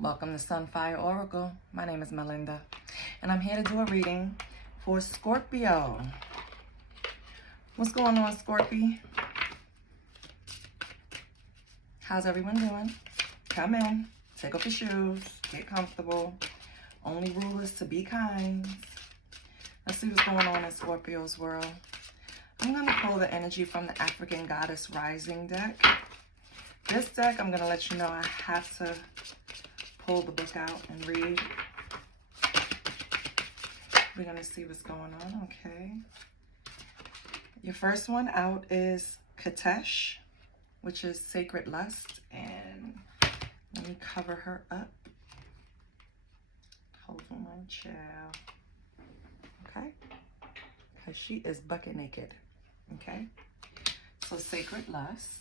Welcome to Sunfire Oracle. My name is Melinda, and I'm here to do a reading for Scorpio. What's going on, Scorpio? How's everyone doing? Come in, take off your shoes, get comfortable. Only rule is to be kind. Let's see what's going on in Scorpio's world. I'm going to pull the energy from the African Goddess Rising deck. This deck, I'm going to let you know I have to pull the book out and read. We're going to see what's going on, okay? Your first one out is Katesh, which is Sacred Lust. And let me cover her up. Hold on, child. Okay? Because she is bucket naked. Okay? So Sacred Lust.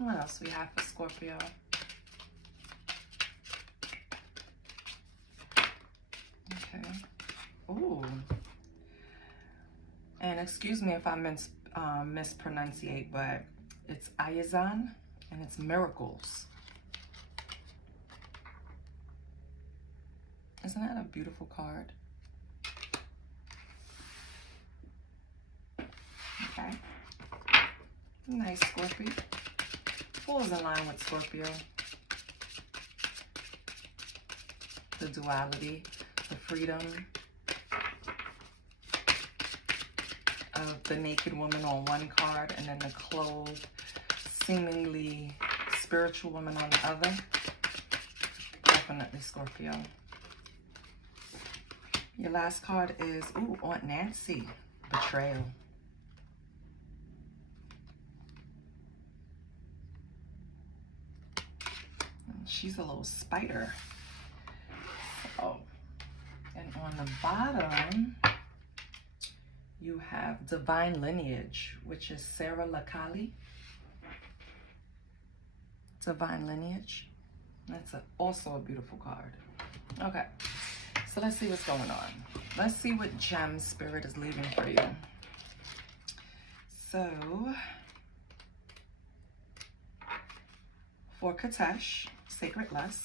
What else we have for Scorpio? Okay. Ooh. And excuse me if I mispronunciate, but it's Ayazan and it's miracles. Isn't that a beautiful card? Okay. Nice, Scorpio. Falls in line with Scorpio. The duality, the freedom of the naked woman on one card and then the clothed, seemingly spiritual woman on the other. Definitely Scorpio. Your last card is, ooh, Aunt Nancy, betrayal. She's a little spider. Oh, and on the bottom, you have Divine Lineage, which is Sarah Lakali. Divine Lineage. That's also a beautiful card. Okay, so let's see what's going on. Let's see what gem Spirit is leaving for you. So, for Katesh, Sacred Lust.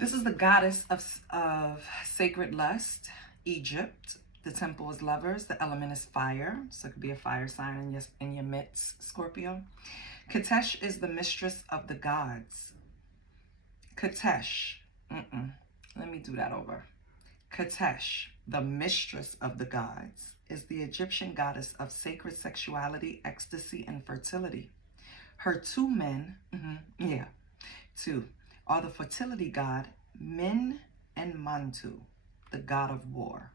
This is the goddess of sacred lust, Egypt. The temple is lovers. The element is fire. So it could be a fire sign in your midst, Scorpio. Katesh is the mistress of the gods. Katesh. Let me do that over. Katesh, the mistress of the gods, is the Egyptian goddess of sacred sexuality, ecstasy, and fertility. Her two men, two, are the fertility god Min and Mantu, the god of war.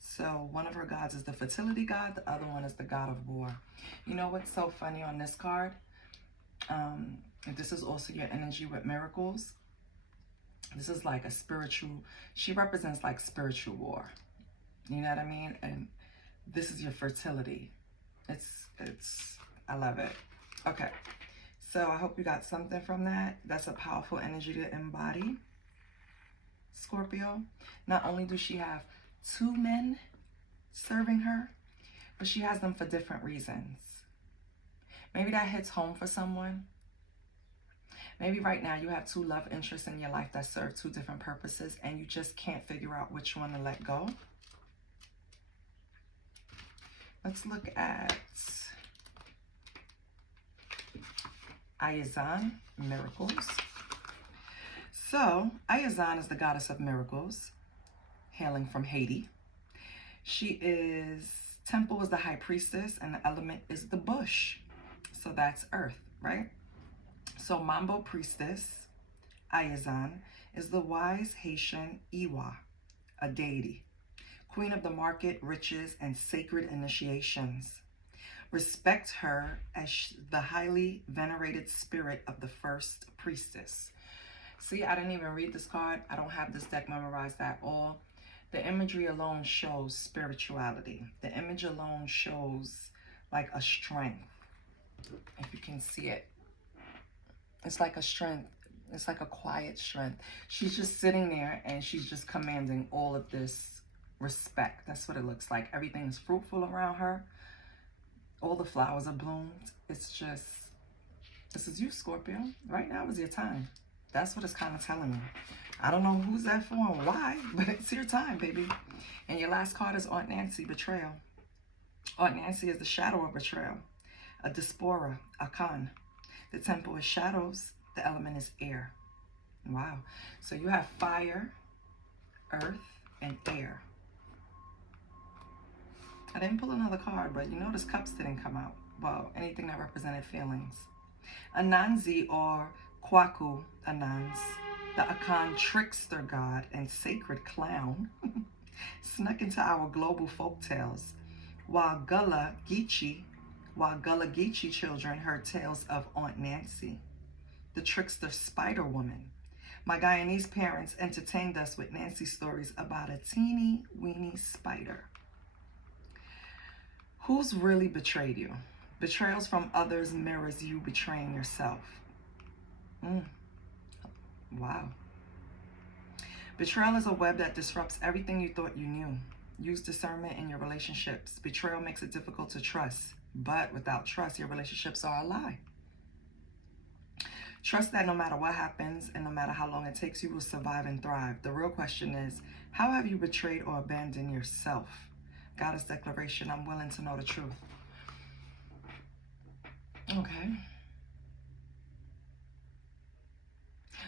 So one of her gods is the fertility god, the other one is the god of war. You know what's so funny on this card? This is also your energy with miracles. This is like a spiritual, she represents like spiritual war. You know what I mean? And this is your fertility. I love it. Okay, so I hope you got something from that. That's a powerful energy to embody, Scorpio. Not only does she have two men serving her, but she has them for different reasons. Maybe that hits home for someone. Maybe right now you have two love interests in your life that serve two different purposes and you just can't figure out which one to let go. Let's look at Ayazan, miracles. So, Ayazan is the goddess of miracles, hailing from Haiti. Temple is the high priestess, and the element is the bush. So that's earth, right? So Mambo priestess, Ayazan, is the wise Haitian Iwa, a deity, queen of the market, riches, and sacred initiations. Respect her as the highly venerated spirit of the first priestess. See, I didn't even read this card. I don't have this deck memorized at all. The imagery alone shows spirituality. The image alone shows like a strength. If you can see it. It's like a strength. It's like a quiet strength. She's just sitting there and she's just commanding all of this respect. That's what it looks like. Everything is fruitful around her. All the flowers are bloomed. It's just, this is you, Scorpio. Right now is your time. That's what it's kind of telling me. I don't know who's that for and why, but it's your time, baby. And your last card is Aunt Nancy, betrayal. Aunt Nancy is the shadow of betrayal. A diaspora, a con. The temple is shadows. The element is air. Wow. So you have fire, earth, and air. I didn't pull another card, but you notice cups didn't come out. Well, anything that represented feelings. Anansi or Kwaku Anans, the Akan trickster god and sacred clown, snuck into our global folk tales, while Gullah Geechee children heard tales of Aunt Nancy, the trickster spider woman. My Guyanese parents entertained us with Nancy stories about a teeny weeny spider. Who's really betrayed you? Betrayals from others mirrors you betraying yourself. Wow. Betrayal is a web that disrupts everything you thought you knew. Use discernment in your relationships. Betrayal makes it difficult to trust, but without trust, your relationships are a lie. Trust that no matter what happens and no matter how long it takes, you will survive and thrive. The real question is, how have you betrayed or abandoned yourself? Goddess declaration, I'm willing to know the truth. Okay.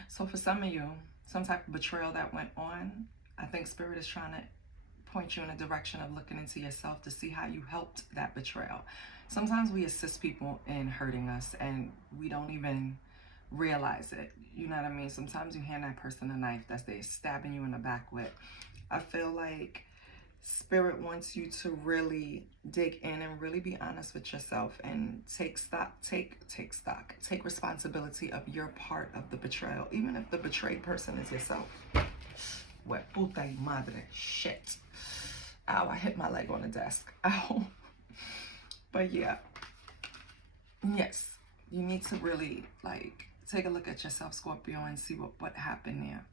So for some of you, some type of betrayal that went on, I think Spirit is trying to point you in a direction of looking into yourself to see how you helped that betrayal. Sometimes we assist people in hurting us and we don't even realize it. You know what I mean? Sometimes you hand that person a knife that they're stabbing you in the back with. I feel like Spirit wants you to really dig in and really be honest with yourself and take responsibility of your part of the betrayal, even if the betrayed person is yourself. What puta y madre, shit. Ow, I hit my leg on the desk. Ow. But yeah, yes, you need to really take a look at yourself, Scorpio, and see what happened there.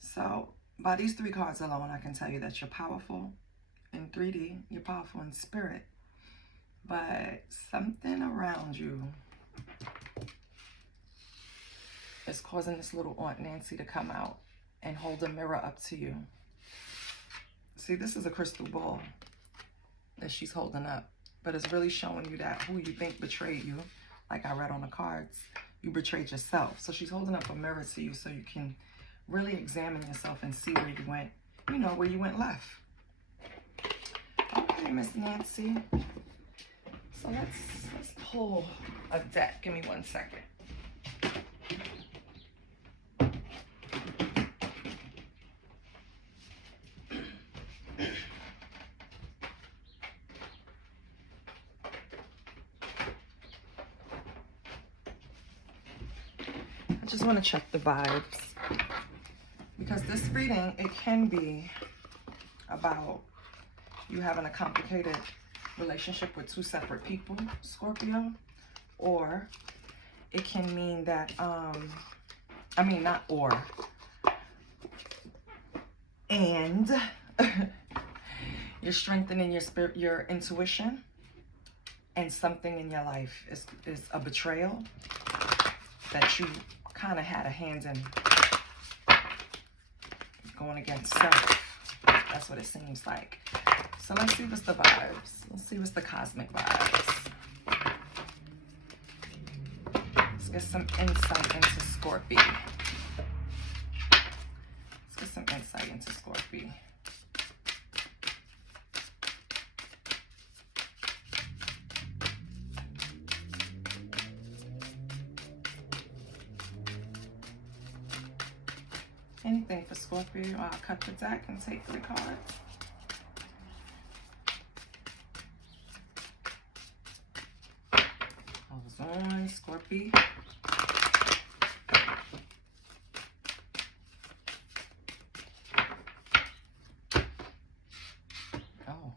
So by these three cards alone, I can tell you that you're powerful in 3D, you're powerful in spirit, but something around you is causing this little Aunt Nancy to come out and hold a mirror up to you. See, this is a crystal ball that she's holding up, but it's really showing you that who you think betrayed you, like I read on the cards, you betrayed yourself. So she's holding up a mirror to you so you can really examine yourself and see where you went, where you went left. Okay, Miss Nancy. So let's pull a deck. Give me 1 second. I just want to check the vibes, because this reading, it can be about you having a complicated relationship with two separate people, Scorpio, or it can mean that, and you're strengthening your spirit, your intuition, and something in your life is a betrayal that you kind of had a hand in, going against self. That's what it seems like. So let's see what's the vibes. Let's see what's the cosmic vibes. Let's get some insight into Scorpio. Let's get some insight into Scorpio. Anything for Scorpio, I'll cut the deck and take 3 cards. Hold on, Scorpio. Oh.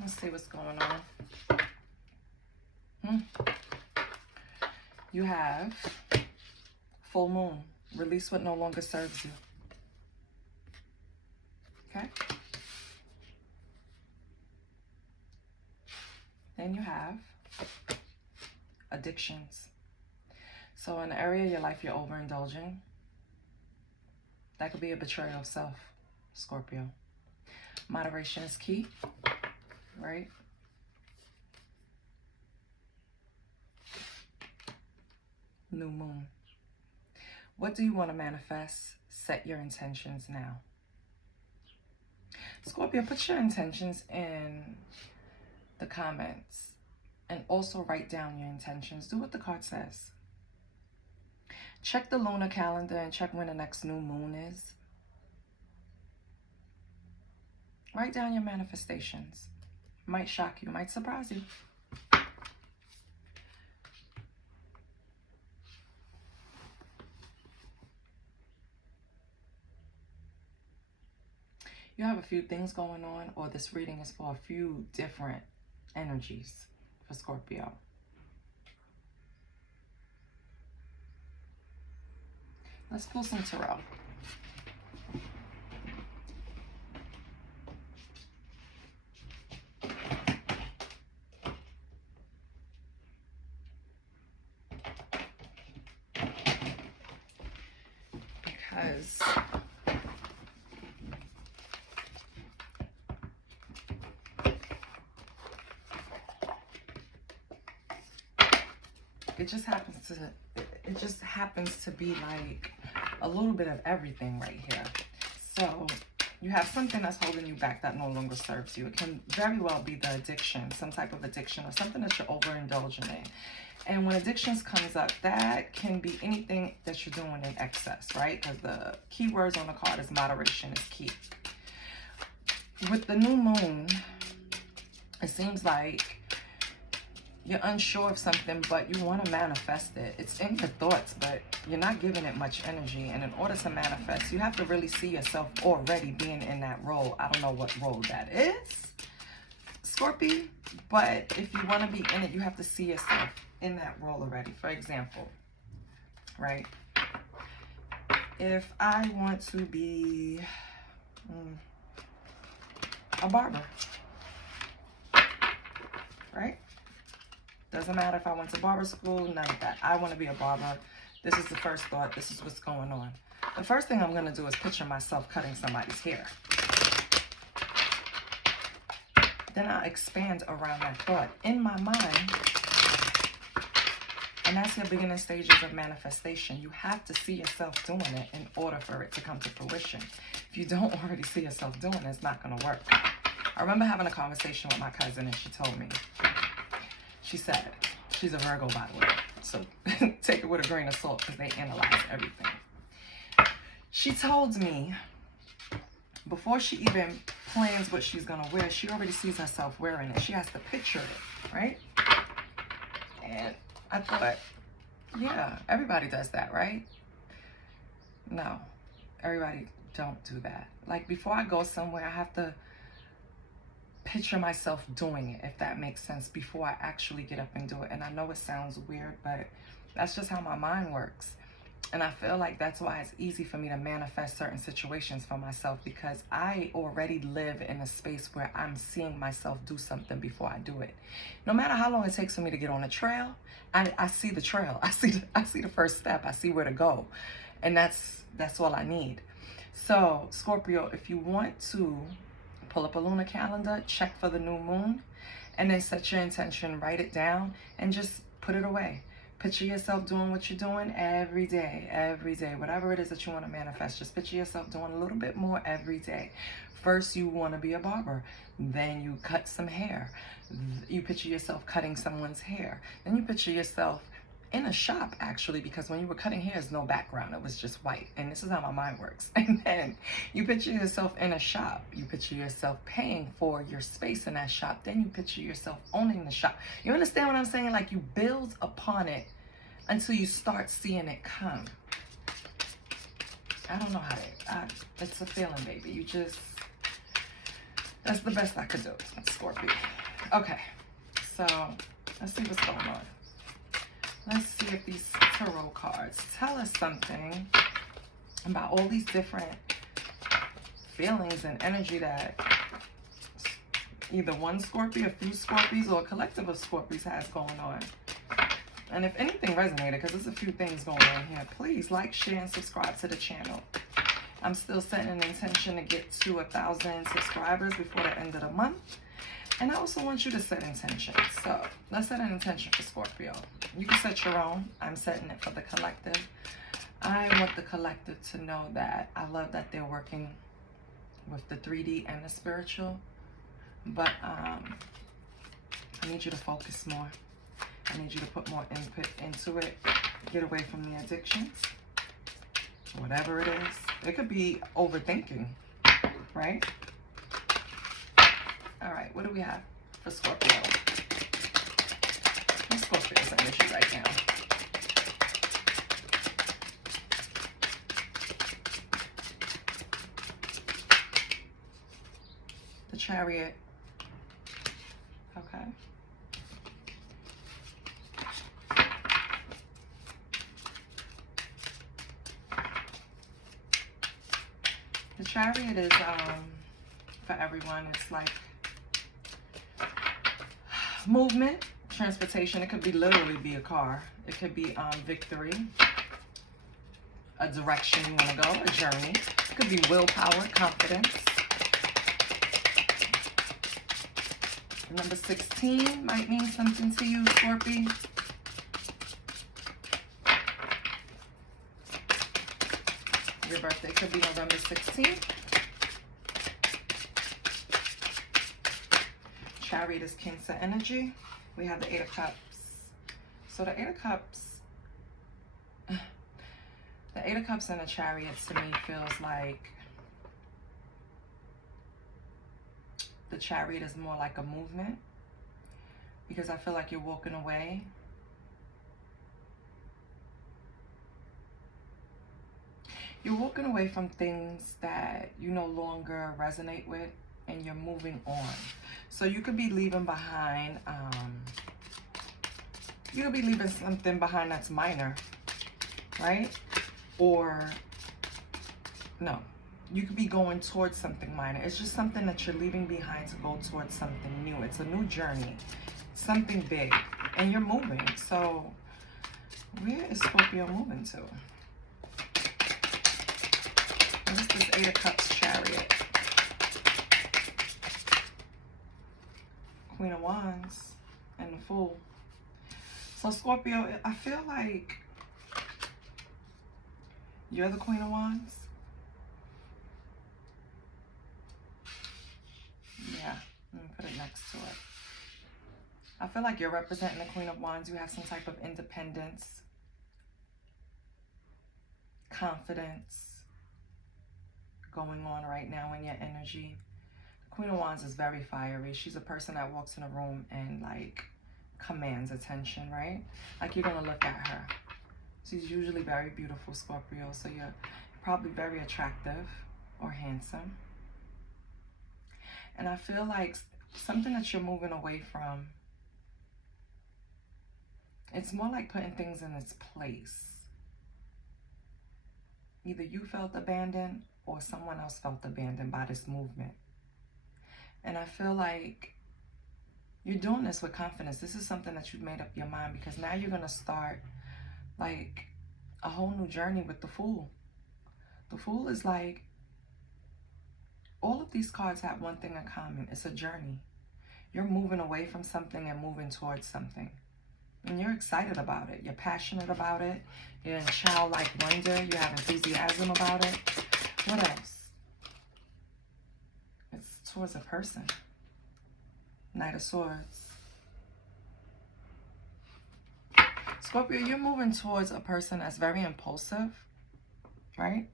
Let's see what's going on. You have full moon. Release what no longer serves you. Okay? Then you have addictions. So in the area of your life you're overindulging, that could be a betrayal of self, Scorpio. Moderation is key, right? New moon. What do you want to manifest? Set your intentions now. Scorpio, put your intentions in the comments and also write down your intentions. Do what the card says. Check the lunar calendar and check when the next new moon is. Write down your manifestations. Might shock you, might surprise you. You have a few things going on, or this reading is for a few different energies for Scorpio. Let's pull some tarot. Because it just happens to be like a little bit of everything right here. So you have something that's holding you back that no longer serves you. It can very well be the addiction, some type of addiction, or something that you're overindulging in. And when addictions comes up, that can be anything that you're doing in excess, right? Because the key words on the card is moderation is key. With the new moon, it seems like you're unsure of something, but you want to manifest it. It's in your thoughts, but you're not giving it much energy. And in order to manifest, you have to really see yourself already being in that role. I don't know what role that is, Scorpio, but if you want to be in it, you have to see yourself in that role already. For example, right? If I want to be a barber, right? Doesn't matter if I went to barber school, none of that. I want to be a barber. This is the first thought. This is what's going on. The first thing I'm going to do is picture myself cutting somebody's hair. Then I'll expand around that thought in my mind. And that's your beginning stages of manifestation. You have to see yourself doing it in order for it to come to fruition. If you don't already see yourself doing it, it's not going to work. I remember having a conversation with my cousin, and she told me, she said, she's a Virgo, by the way, so take it with a grain of salt because they analyze everything. She told me before she even plans what she's going to wear, she already sees herself wearing it. She has to picture it, right? And I thought, yeah, everybody does that, right? No, everybody don't do that. Like, before I go somewhere, I have to picture myself doing it, if that makes sense, before I actually get up and do it. And I know it sounds weird, but that's just how my mind works. And I feel like that's why it's easy for me to manifest certain situations for myself, because I already live in a space where I'm seeing myself do something before I do it. No matter how long it takes for me to get on a trail, I see the trail. I see the first step. I see where to go. And that's all I need. So, Scorpio, if you want to pull up a lunar calendar, check for the new moon, and then set your intention, write it down, and just put it away. Picture yourself doing what you're doing every day, whatever it is that you want to manifest. Just picture yourself doing a little bit more every day. First, you want to be a barber. Then you cut some hair. You picture yourself cutting someone's hair. Then you picture yourself in a shop, actually, because when you were cutting hair, there's no background. It was just white. And this is how my mind works. And then you picture yourself in a shop. You picture yourself paying for your space in that shop. Then you picture yourself owning the shop. You understand what I'm saying? Like, you build upon it until you start seeing it come. I don't know how to, it's a feeling, baby. You just, that's the best I could do, Scorpio. Okay, so let's see what's going on. Let's see if these tarot cards tell us something about all these different feelings and energy that either one Scorpio, a few Scorpios, or a collective of Scorpios has going on. And if anything resonated, because there's a few things going on here, please like, share, and subscribe to the channel. I'm still setting an intention to get to 1,000 subscribers before the end of the month. And I also want you to set intentions. So let's set an intention for Scorpio. You can set your own. I'm setting it for the collective. I want the collective to know that I love that they're working with the 3D and the spiritual. But I need you to focus more. I need you to put more input into it. Get away from the addictions. Whatever it is. It could be overthinking, right? All right, what do we have for Scorpio? What's Scorpio's energy right now? The Chariot. Okay. The Chariot is, for everyone, it's like movement, transportation. It could be literally be a car. It could be victory, a direction you want to go, a journey. It could be willpower, confidence. Number 16 might mean something to you, Scorpio. Your birthday could be November 16th. Chariot is Cancer energy. We have the 8 of Cups. So the 8 of Cups, the 8 of Cups and the Chariot to me feels like the Chariot is more like a movement, because I feel like you're walking away. You're walking away from things that you no longer resonate with, and you're moving on. So you could be leaving behind, you could be leaving something behind that's minor, right? Or, no, you could be going towards something minor. It's just something that you're leaving behind to go towards something new. It's a new journey, something big, and you're moving. So where is Scorpio moving to? What is this 8 of Cups Chariot? Queen of Wands and the Fool. So Scorpio, I feel like you're the Queen of Wands. Yeah, let me put it next to it. I feel like you're representing the Queen of Wands. You have some type of independence, confidence going on right now in your energy. The Queen of Wands is very fiery. She's a person that walks in a room and like commands attention, right? Like you're gonna look at her. She's usually very beautiful, Scorpio, so you're probably very attractive or handsome. And I feel like something that you're moving away from, it's more like putting things in its place. Either you felt abandoned or someone else felt abandoned by this movement. And I feel like you're doing this with confidence. This is something that you've made up your mind, because now you're going to start like a whole new journey with the Fool. The Fool is like, all of these cards have one thing in common. It's a journey. You're moving away from something and moving towards something. And you're excited about it. You're passionate about it. You're in childlike wonder. You have enthusiasm about it. What else? It's towards a person. Knight of Swords. Scorpio, you're moving towards a person that's very impulsive, right?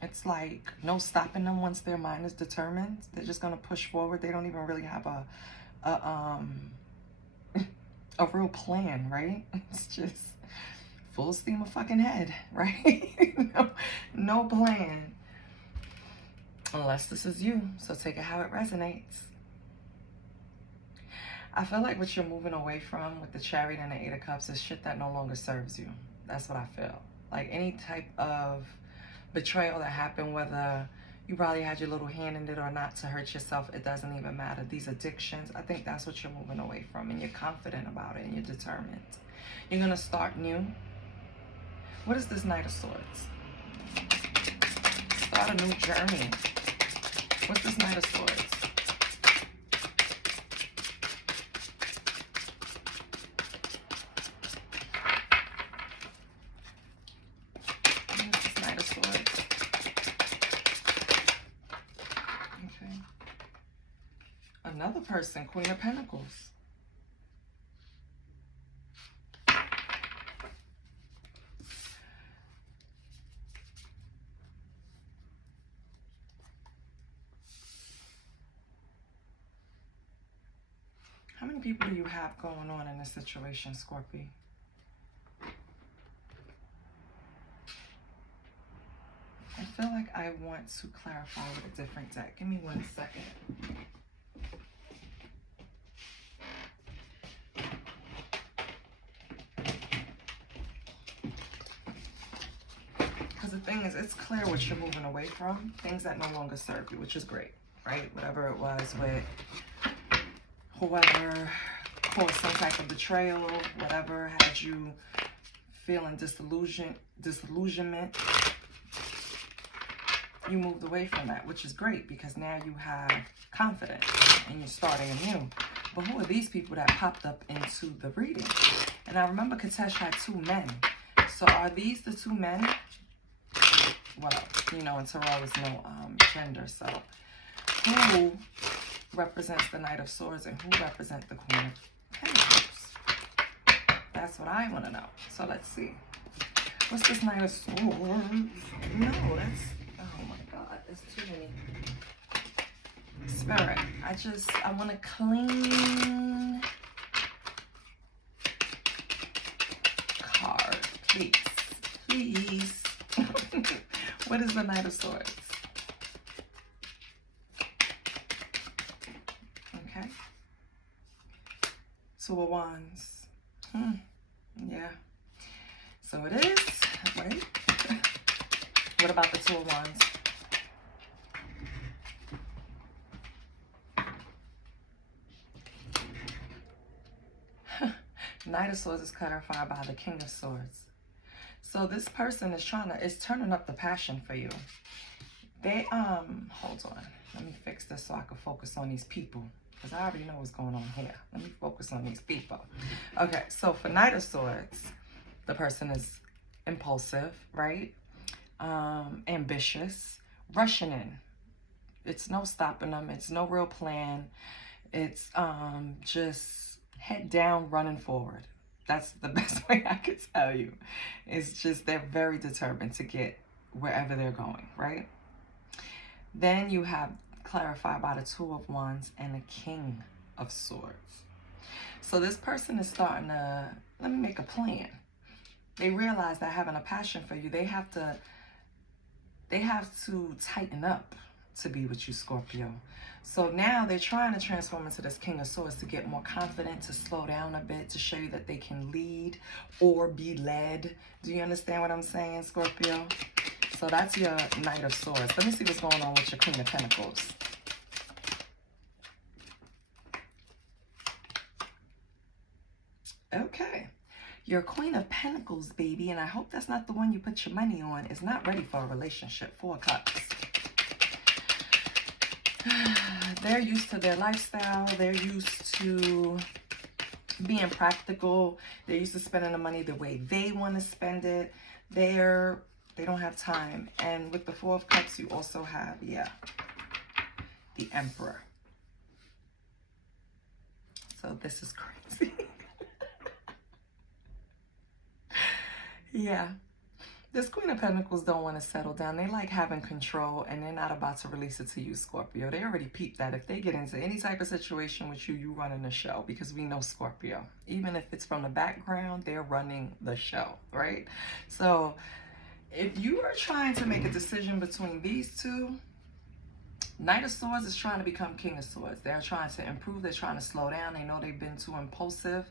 It's like no stopping them once their mind is determined. They're just gonna push forward. They don't even really have a real plan, right? It's just full steam of fucking head, right? no plan. Unless this is you, so take it how it resonates. I feel like what you're moving away from with the Chariot and the 8 of Cups is shit that no longer serves you. That's what I feel. Like any type of betrayal that happened, whether you probably had your little hand in it or not to hurt yourself, it doesn't even matter. These addictions, I think that's what you're moving away from, and you're confident about it and you're determined. You're going to start new. What is this Knight of Swords? Start a new journey. What's this Knight of Swords? What's this Knight of Swords? Okay. Another person, Queen of Pentacles. How many people do you have going on in this situation, Scorpio? I feel like I want to clarify with a different deck. Give me 1 second. Because the thing is, it's clear what you're moving away from. Things that no longer serve you, which is great, right? Whatever it was with whoever caused some type of betrayal, whatever had you feeling disillusionment, you moved away from that, which is great because now you have confidence and you're starting anew. But who are these people that popped up into the reading? And I remember Katesh had 2 men. So are these the 2 men? Well, you know, in tarot is no gender. So who represents the Knight of Swords and who represents the Queen of Pentacles? That's what I want to know. So let's see. What's this Knight of Swords? No, that's... Oh my God, there's too many. Spirit, I want to clean card, please. Please. What is the Knight of Swords? Okay. 2 of Wands. Yeah. So it is. Wait. What about the 2 of Wands? Knight of Swords is clarified by the King of Swords. So this person is turning up the passion for you. They, hold on. Let me fix this so I can focus on these people. Because I already know what's going on here. Let me focus on these people. Okay, so for Knight of Swords, the person is impulsive, right? Ambitious, rushing in. It's no stopping them. It's no real plan. It's just head down, running forward. That's the best way I could tell you. It's just they're very determined to get wherever they're going, right? Then you have clarified by the 2 of Wands and the King of Swords. So this person is starting to, let me make a plan. They realize that having a passion for you, they have to tighten up to be with you, Scorpio. So now they're trying to transform into this King of Swords to get more confident, to slow down a bit, to show you that they can lead or be led. Do you understand what I'm saying, Scorpio? So that's your Knight of Swords. Let me see what's going on with your Queen of Pentacles. Okay. Your Queen of Pentacles, baby, and I hope that's not the one you put your money on, is not ready for a relationship. 4 of Cups. They're used to their lifestyle. They're used to being practical. They're used to spending the money the way they want to spend it. They don't have time. And with the 4 of Cups, you also have, yeah, the Emperor. So this is crazy. Yeah. This Queen of Pentacles don't want to settle down. They like having control, and they're not about to release it to you, Scorpio. They already peeped that. If they get into any type of situation with you, you running the show, because we know Scorpio. Even if it's from the background, they're running the show, right? So if you are trying to make a decision between these two, Knight of Swords is trying to become King of Swords. They're trying to improve. They're trying to slow down. They know they've been too impulsive.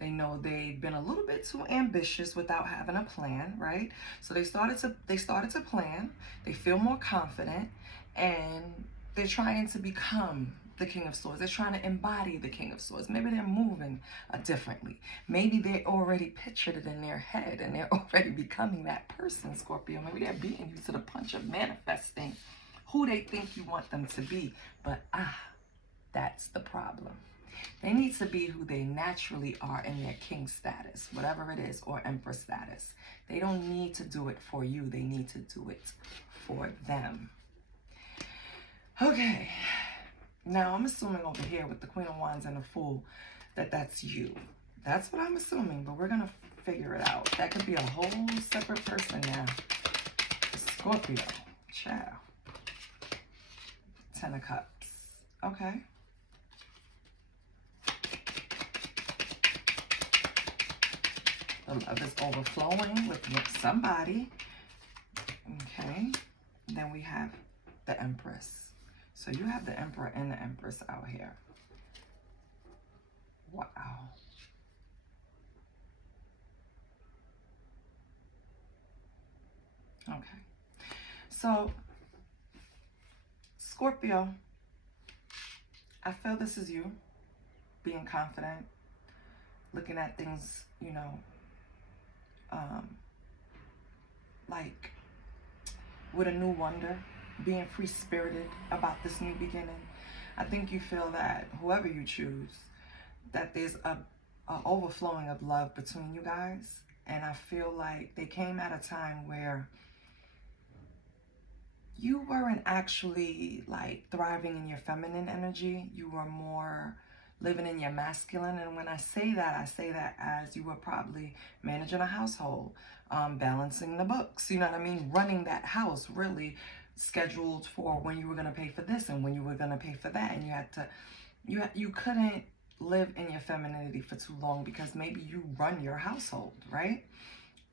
They know they've been a little bit too ambitious without having a plan, right? So they started to plan. They feel more confident, and they're trying to become the King of Swords. They're trying to embody the King of Swords. Maybe they're moving differently. Maybe they already pictured it in their head and they're already becoming that person, Scorpio. Maybe they're beating you to the punch of manifesting who they think you want them to be. But that's the problem. They need to be who they naturally are in their king status, whatever it is, or empress status. They don't need to do it for you. They need to do it for them. Okay. Now, I'm assuming over here with the Queen of Wands and the Fool that that's you. That's what I'm assuming, but we're going to figure it out. That could be a whole separate person now. Scorpio. Ciao. Ten of Cups. Okay. The love is overflowing with somebody. Okay. Then we have the Empress. So you have the Emperor and the Empress out here. Wow. Okay. So, Scorpio, I feel this is you being confident, looking at things, you know, like with a new wonder, being free-spirited about this new beginning. I think you feel that whoever you choose, that there's a overflowing of love between you guys. And I feel like they came at a time where you weren't actually like thriving in your feminine energy. You were more living in your masculine. And when I say that as you were probably managing a household, balancing the books, you know what I mean? Running that house, really scheduled for when you were going to pay for this and when you were going to pay for that. And you had to, you couldn't live in your femininity for too long because maybe you run your household, right?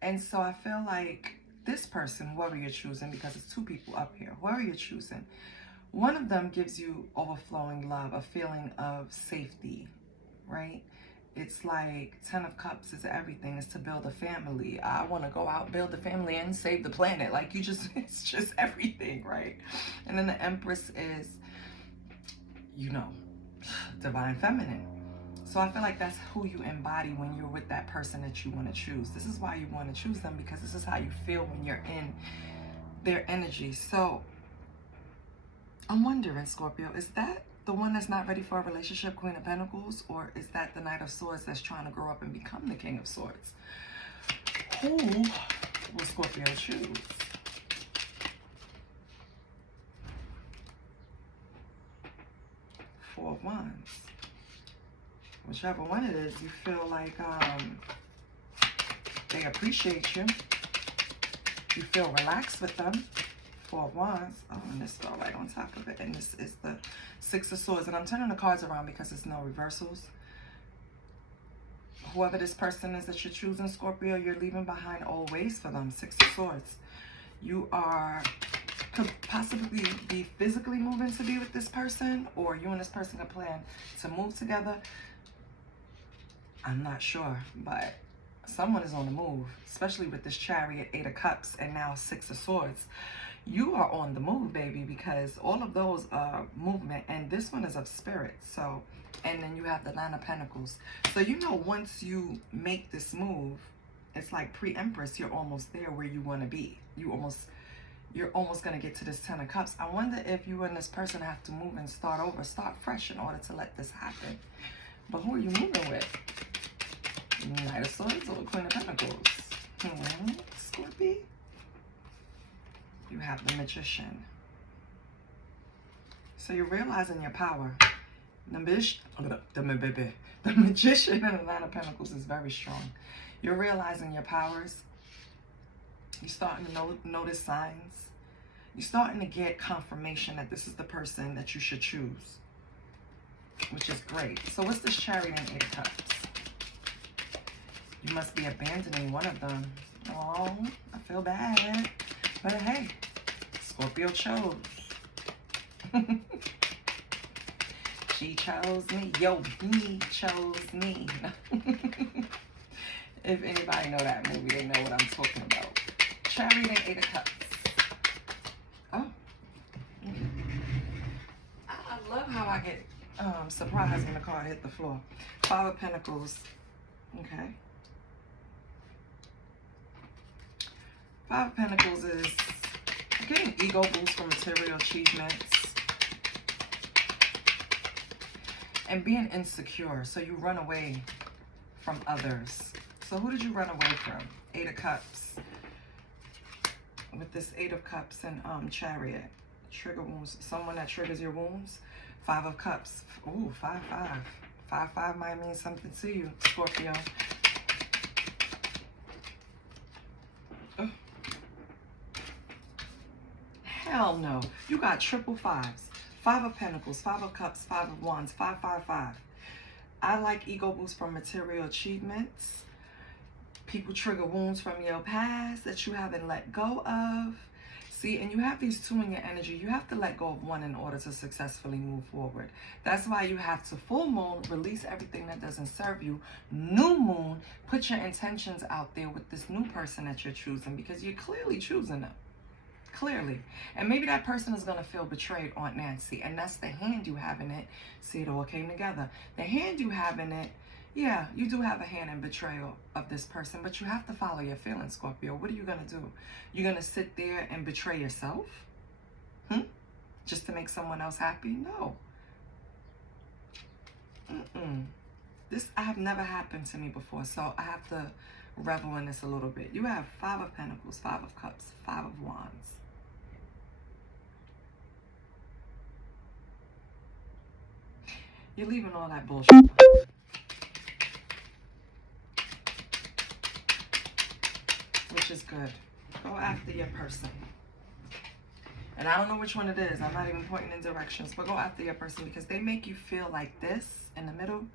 And so I feel like this person, whoever you're choosing, because it's two people up here, whoever you're choosing, one of them gives you overflowing love, a feeling of safety, right? It's like Ten of Cups is everything. It's to build a family. I want to go out, build a family, and save the planet. Like you just, it's just everything, right? And then the Empress is, you know, divine feminine. So I feel like that's who you embody when you're with that person that you want to choose. This is why you want to choose them, because this is how you feel when you're in their energy. So I'm wondering, Scorpio, is that the one that's not ready for a relationship, Queen of Pentacles, or is that the Knight of Swords that's trying to grow up and become the King of Swords? Who will Scorpio choose? Four of Wands. Whichever one it is, you feel like they appreciate you. You feel relaxed with them. Four of Wands. Oh, and this fell right on top of it. And this is the Six of Swords. And I'm turning the cards around because there's no reversals. Whoever this person is that you're choosing, Scorpio, you're leaving behind old ways for them. Six of Swords. You could possibly be physically moving to be with this person, or you and this person can plan to move together. I'm not sure, but someone is on the move, especially with this Chariot, Eight of Cups, and now Six of Swords. You are on the move, baby, because all of those are movement, and this one is of spirit. So, and then you have the Nine of Pentacles. So, you know, once you make this move, it's like pre-Empress, you're almost there where you want to be. You're almost going to get to this Ten of Cups. I wonder if you and this person have to move and start over, start fresh in order to let this happen. But who are you moving with? Knight of Swords or Queen of Pentacles? Scorpio? You have the Magician. So you're realizing your power. The Magician and the Nine of Pentacles is very strong. You're realizing your powers. You're starting to notice signs. You're starting to get confirmation that this is the person that you should choose, which is great. So what's this Chariot and Eight of Cups? You must be abandoning one of them. Oh, I feel bad. But hey, Scorpio chose. She chose me. Yo, he chose me. If anybody know that movie, they know what I'm talking about. Chariot and 8 of Cups. Oh. I love how I get surprised when the card hit the floor. 5 of Pentacles. Okay. 5 of Pentacles is getting ego boost from material achievements and being insecure. So you run away from others. So who did you run away from? 8 of Cups. With this 8 of Cups and Chariot. Trigger wounds. Someone that triggers your wounds. 5 of Cups. Ooh, 5-5. 5-5 might mean something to you, Scorpio. Oh. Hell no. You got triple 5s. 5 of Pentacles, 5 of Cups, 5 of Wands, 5-5-5. I like ego boost from material achievements. People trigger wounds from your past that you haven't let go of. See, and you have these 2 in your energy. You have to let go of 1 in order to successfully move forward. That's why you have to full moon, release everything that doesn't serve you. New moon, put your intentions out there with this new person that you're choosing, because you're clearly choosing them. Clearly. And maybe that person is going to feel betrayed, Aunt Nancy. And that's the hand you have in it. See, it all came together. The hand you have in it, yeah, you do have a hand in betrayal of this person, but you have to follow your feelings, Scorpio. What are you going to do? You're going to sit there and betray yourself? Just to make someone else happy? No. This I have never happened to me before, so I have to revel in this a little bit. You have 5 of Pentacles, 5 of Cups, 5 of Wands. You're leaving all that bullshit behind. Which is good. Go after your person. And I don't know which one it is. I'm not even pointing in directions. But go after your person, because they make you feel like this in the middle.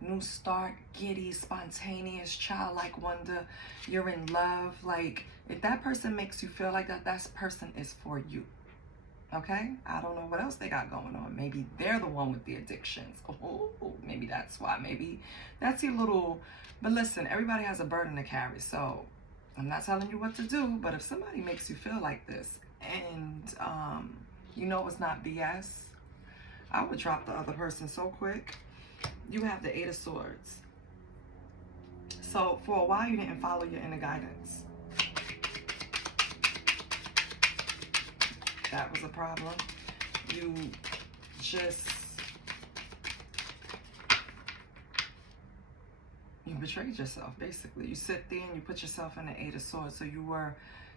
New start, giddy, spontaneous, childlike wonder. You're in love. Like, if that person makes you feel like that, that person is for you. Okay? I don't know what else they got going on. Maybe they're the one with the addictions. Oh, maybe that's why. Maybe that's your little... But listen, everybody has a burden to carry. So I'm not telling you what to do. But if somebody makes you feel like this and you know it's not BS, I would drop the other person so quick. You have the 8 of Swords. So for a while, you didn't follow your inner guidance. That was a problem. You just... You betrayed yourself, basically. You sit there and you put yourself in the 8 of Swords. So you were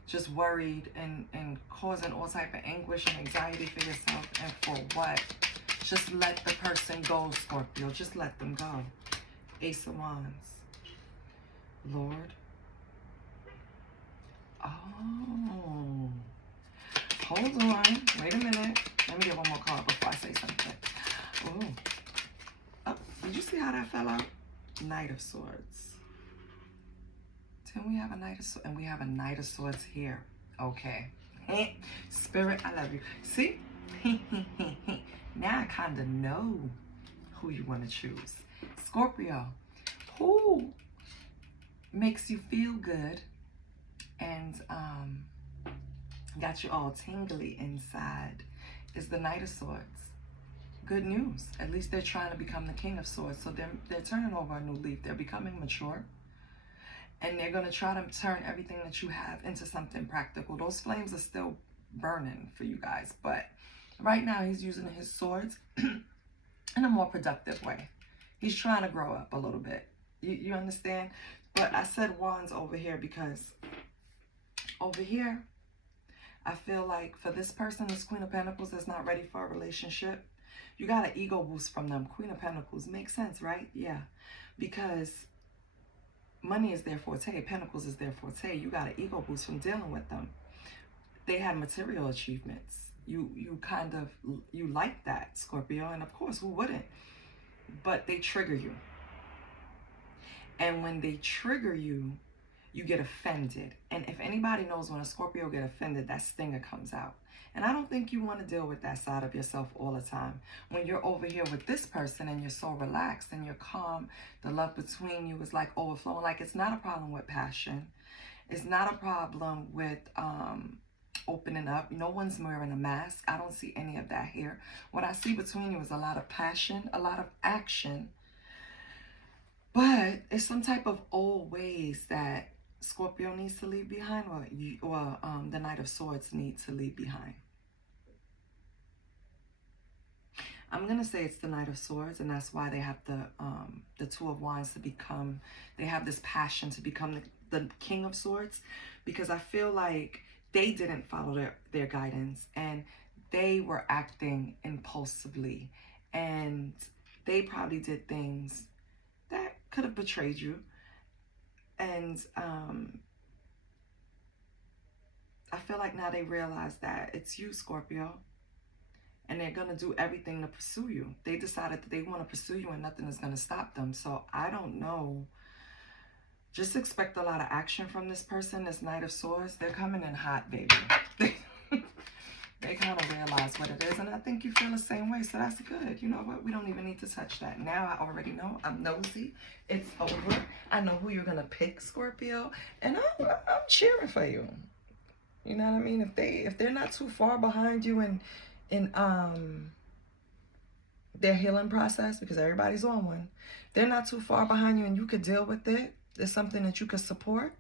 just worried and causing all type of anguish and anxiety for yourself. And for what? Just let the person go, Scorpio. Just let them go. Ace of Wands. Lord. Oh. Hold on. Wait a minute. Let me get one more card before I say something. Oh, did you see how that fell out? Knight of Swords. Didn't we have a Knight of Swords? And we have a Knight of Swords here. Okay. Spirit, I love you. See? Now I kind of know who you want to choose. Scorpio, who makes you feel good and got you all tingly inside is the Knight of Swords. Good news. At least they're trying to become the King of Swords. So they're turning over a new leaf. They're becoming mature. And they're going to try to turn everything that you have into something practical. Those flames are still burning for you guys. But right now, he's using his swords in a more productive way. He's trying to grow up a little bit. You understand? But I said wands over here because over here, I feel like for this person, this Queen of Pentacles that's not ready for a relationship, you got an ego boost from them. Queen of Pentacles. Makes sense, right? Yeah. Because money is their forte. Pentacles is their forte. You got an ego boost from dealing with them. They had material achievements. You kind of, you like that, Scorpio. And of course, who wouldn't? But they trigger you. And when they trigger you, you get offended. And if anybody knows, when a Scorpio get offended, that stinger comes out. And I don't think you want to deal with that side of yourself all the time. When you're over here with this person and you're so relaxed and you're calm, the love between you is like overflowing. Like, it's not a problem with passion. It's not a problem with opening up. No one's wearing a mask. I don't see any of that here. What I see between you is a lot of passion, a lot of action. But it's some type of old ways that Scorpio needs to leave behind, or the Knight of Swords needs to leave behind. I'm going to say it's the Knight of Swords, and that's why they have the Two of Wands to become, they have this passion to become the King of Swords, because I feel like they didn't follow their guidance, and they were acting impulsively, and they probably did things that could have betrayed you. And I feel like now they realize that it's you, Scorpio, and they're going to do everything to pursue you. They decided that they want to pursue you and nothing is going to stop them. So I don't know. Just expect a lot of action from this person, this Knight of Swords. They're coming in hot, baby. They kind of realize what it is. And I think you feel the same way. So that's good. You know what? We don't even need to touch that. Now I already know. I'm nosy. It's over. I know who you're going to pick, Scorpio. And I'm cheering for you. You know what I mean? If they're not too far behind you in their healing process, because everybody's on one, they're not too far behind you and you could deal with it, it's something that you could support,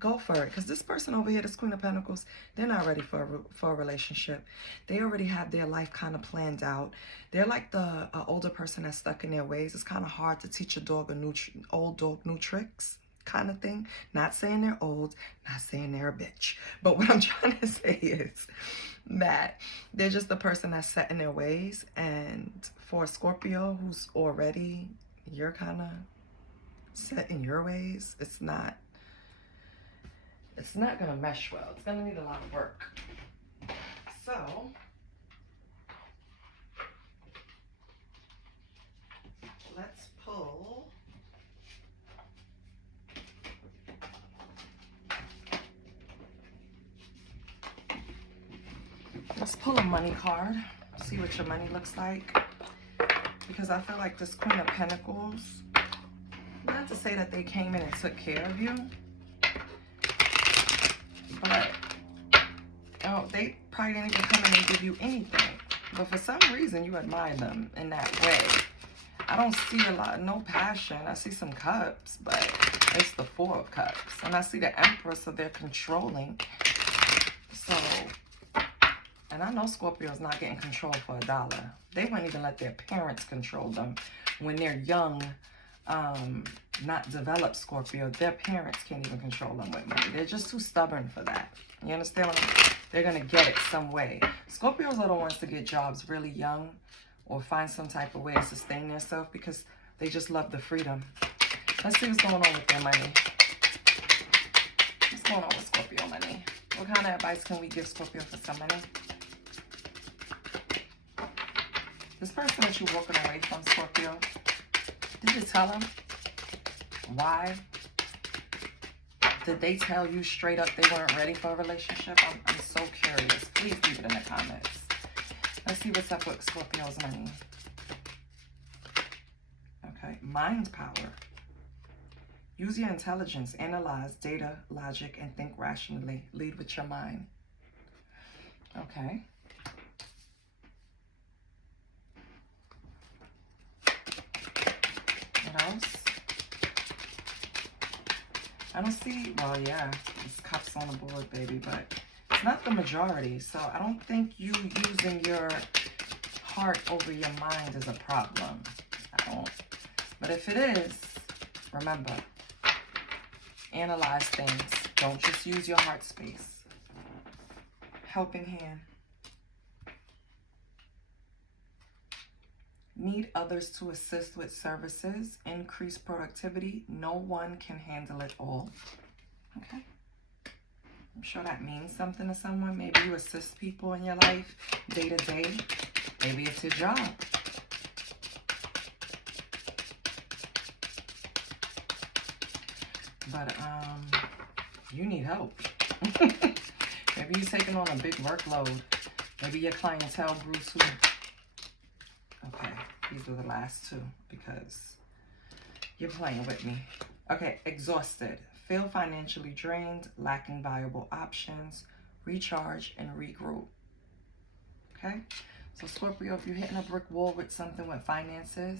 go for it. Because this person over here, this Queen of Pentacles, they're not ready for a relationship. They already have their life kind of planned out. They're like the older person that's stuck in their ways. It's kind of hard to teach a dog old dog new tricks kind of thing. Not saying they're old, not saying they're a bitch, but what I'm trying to say is that they're just the person that's set in their ways. And for a Scorpio who's already, you're kind of set in your ways, it's not gonna mesh well. It's gonna need a lot of work. So let's pull a money card. See what your money looks like. Because I feel like this Queen of Pentacles, not to say that they came in and took care of you, but they probably didn't even come in and give you anything. But for some reason, you admire them in that way. I don't see no passion. I see some cups, but it's the Four of Cups. And I see the Empress, so they're controlling. So, and I know Scorpio's not getting control for $1. They wouldn't even let their parents control them. When they're young, not developed Scorpio, their parents can't even control them with money. They're just too stubborn for that. You understand what I'm saying? They're going to get it some way. Scorpios are the ones to get jobs really young or find some type of way to sustain themselves because they just love the freedom. Let's see what's going on with their money. What's going on with Scorpio money? What kind of advice can we give Scorpio for some money? This person that you're walking away from, Scorpio, did you tell them why? Did they tell you straight up they weren't ready for a relationship? I'm so curious. Please leave it in the comments. Let's see what's up with Scorpio's money. Okay, mind power. Use your intelligence, analyze data, logic, and think rationally. Lead with your mind. Okay. What else? I don't see, well, yeah, it's cups on the board, baby, but it's not the majority. So I don't think you using your heart over your mind is a problem. I don't. But if it is, remember, analyze things. Don't just use your heart space. Helping hand. Need others to assist with services. Increase productivity. No one can handle it all. Okay. I'm sure that means something to someone. Maybe you assist people in your life day to day. Maybe it's your job. But You need help. Maybe you're taking on a big workload. Maybe your clientele grew too. Okay, these are the last two because you're playing with me. Okay, exhausted. Feel financially drained, lacking viable options. Recharge and regroup. Okay? So Scorpio, if you're hitting a brick wall with something with finances,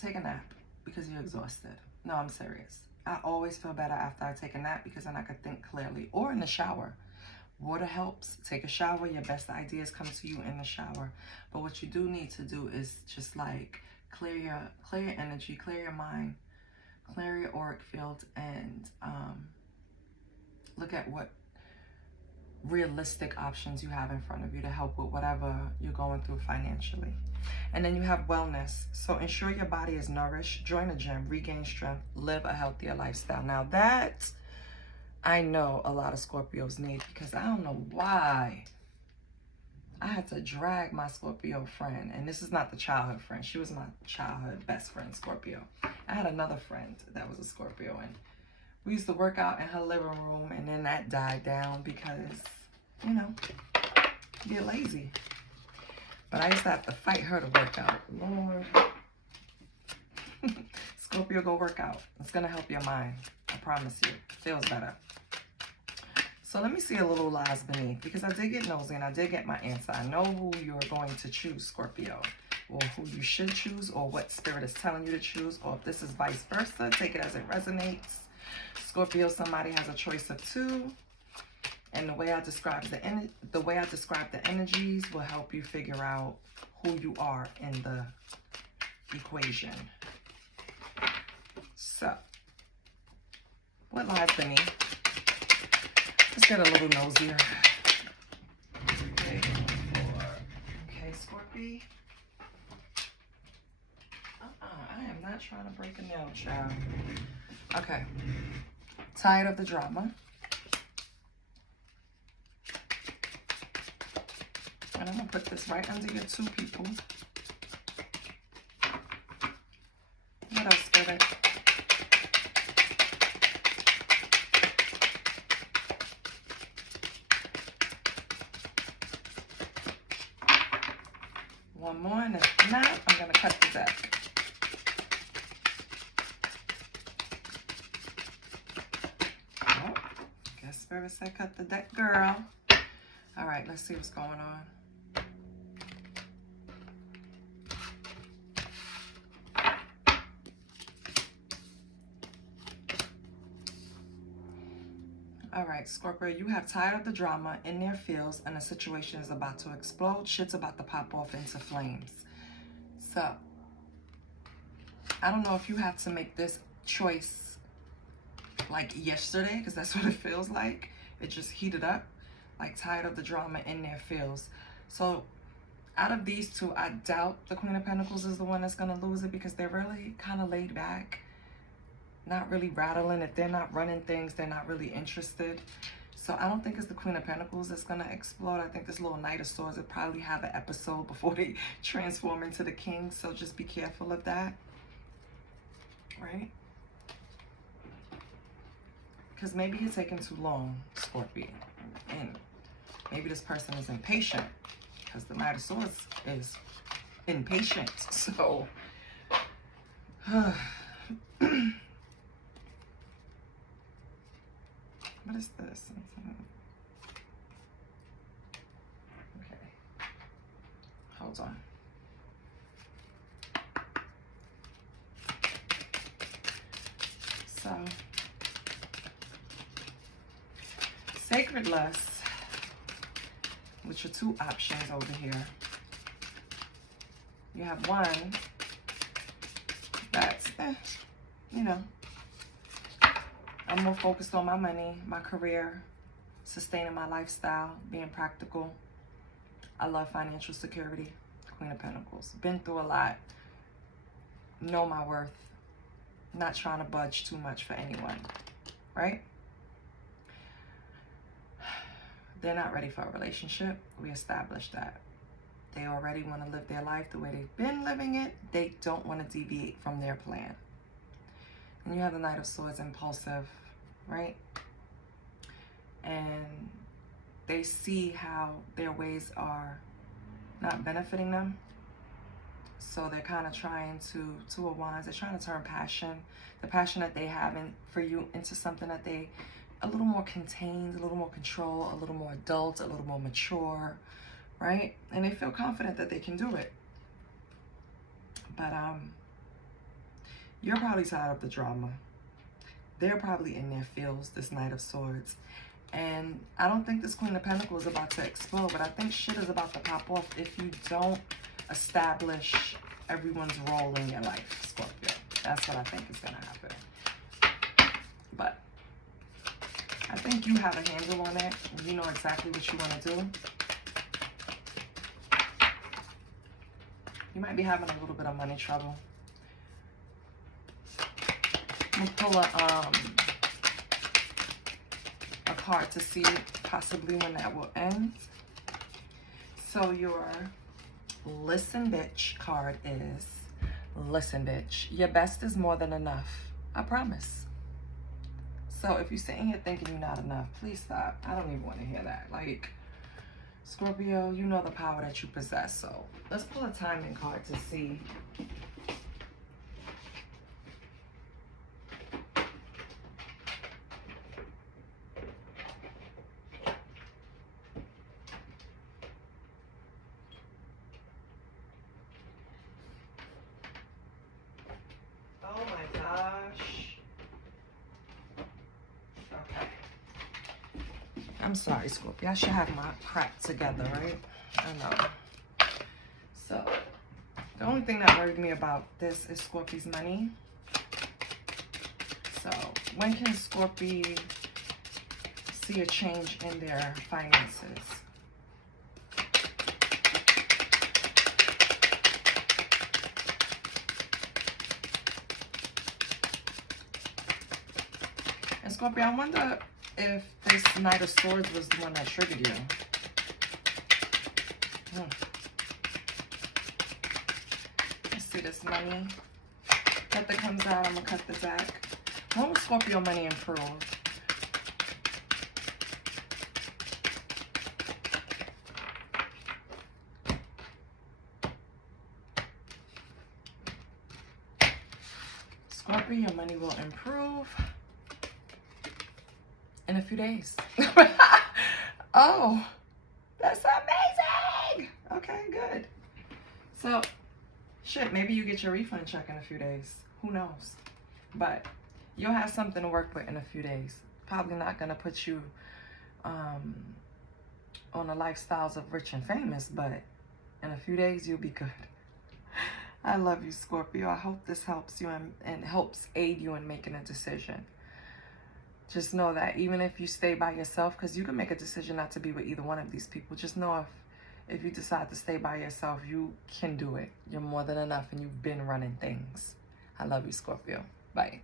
take a nap because you're exhausted. No, I'm serious. I always feel better after I take a nap because then I can think clearly. Or in the shower. Water helps. Take a shower. Your best ideas come to you in the shower. But what you do need to do is just like clear your energy, clear your mind, clear your auric field, and look at what realistic options you have in front of you to help with whatever you're going through financially. And then you have wellness. So ensure your body is nourished, join a gym, regain strength, live a healthier lifestyle. Now that I know a lot of Scorpios need, because I don't know why I had to drag my Scorpio friend, and this is not the childhood friend. She was my childhood best friend, Scorpio. I had another friend that was a Scorpio, and we used to work out in her living room, and then that died down because, you know, you get lazy. But I used to have to fight her to work out. Lord. Scorpio, go work out. It's going to help your mind. I promise you. It feels better. So let me see a little lies beneath, because I did get nosy and I did get my answer. I know who you're going to choose, Scorpio, or who you should choose, or what spirit is telling you to choose, or if this is vice versa, take it as it resonates. Scorpio, somebody has a choice of two, and the way I describe the energies will help you figure out who you are in the equation. So, what lies beneath? Let's get a little nosier. Okay, Scorpio. I am not trying to break a nail, child. Okay. Tired of the drama. And I'm going to put this right under your two people. What else, Spirit? One more, and if not, I'm going to cut the deck. Oh, guess Spirit said cut the deck, girl. All right, let's see what's going on. All right, Scorpio, you have tired of the drama in their fields and the situation is about to explode. Shit's about to pop off into flames. So, I don't know if you have to make this choice like yesterday, because that's what it feels like. It just heated up, like tired of the drama in their fields. So, out of these two, I doubt the Queen of Pentacles is the one that's going to lose it, because they're really kind of laid back. Not really rattling. If they're not running things, they're not really interested. So I don't think it's the Queen of Pentacles that's going to explode. I think this little Knight of Swords will probably have an episode before they transform into the King. So just be careful of that. Right? Because maybe you're taking too long, Scorpio. And maybe this person is impatient. Because the Knight of Swords is impatient. So... What is this? Okay. Hold on. So, Sacred Lust, which are two options over here. You have one that's, you know, I'm more focused on my money, my career, sustaining my lifestyle, being practical. I love financial security. Queen of Pentacles. Been through a lot. Know my worth. Not trying to budge too much for anyone. Right? They're not ready for a relationship. We established that. They already want to live their life the way they've been living it. They don't want to deviate from their plan. And you have the Knight of Swords, impulsive, right? And they see how their ways are not benefiting them. So they're kind of trying to, Two of Wands, they're trying to turn the passion that they have for you into something that they, a little more contained, a little more control, a little more adult, a little more mature, right? And they feel confident that they can do it. But you're probably tired of the drama. They're probably in their feels, this Knight of Swords. And I don't think this Queen of Pentacles is about to explode, but I think shit is about to pop off if you don't establish everyone's role in your life, Scorpio. That's what I think is going to happen. But I think you have a handle on it. You know exactly what you want to do. You might be having a little bit of money trouble. I'm going to pull a card to see possibly when that will end. So your listen bitch card is, listen bitch, your best is more than enough. I promise. So if you're sitting here thinking you're not enough, please stop. I don't even want to hear that. Like, Scorpio, you know the power that you possess. So let's pull a timing card to see. Oh my gosh. Okay. I'm sorry, Scorpio. I should have my crap together, right? I know. So, the only thing that worried me about this is Scorpio's money. So, when can Scorpio see a change in their finances? And Scorpio, I wonder if this Knight of Swords was the one that triggered you. Let's see this money. Cut that comes out, I'm going to cut the deck. When will Scorpio money improve? Scorpio, your money will improve in a few days. Oh, that's amazing. Okay, good. So, shit, maybe you get your refund check in a few days. Who knows? But you'll have something to work with in a few days. Probably not going to put you on the lifestyles of rich and famous, but in a few days, you'll be good. I love you, Scorpio. I hope this helps you and helps aid you in making a decision. Just know that even if you stay by yourself, because you can make a decision not to be with either one of these people, just know if you decide to stay by yourself, you can do it. You're more than enough and you've been running things. I love you, Scorpio. Bye.